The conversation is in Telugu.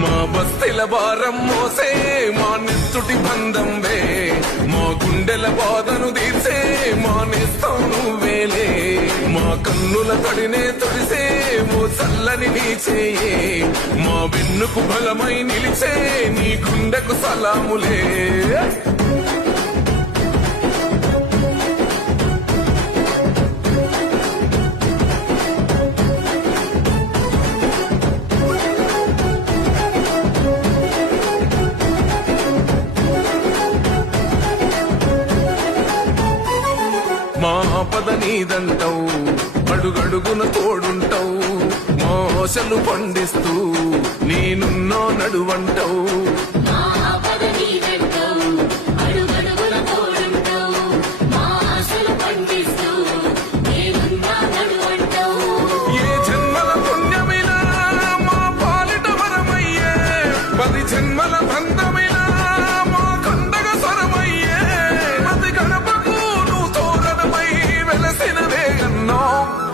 మా బస్తీల భారం మోసే మా నెత్తుటి బంధంవే, మా గుండెల బాధను తీర్చే మా నేస్తం నువ్వేలే. మా కన్నుల తడినే తొడిసే ఓ చల్లని నీ చేయే, మా వెన్నుకు బలమై నిలిచే నీ గుండెకు సలాములే. మా పద నీదంటావు, అడుగడుగున తోడుంటావు, మా ఆశలు పండిస్తూ నేనున్నో నడువంటావు. ఏ జన్మల పుణ్యమినా మా పాలిట వరమయ్యే, 10 జన్మల బంధమే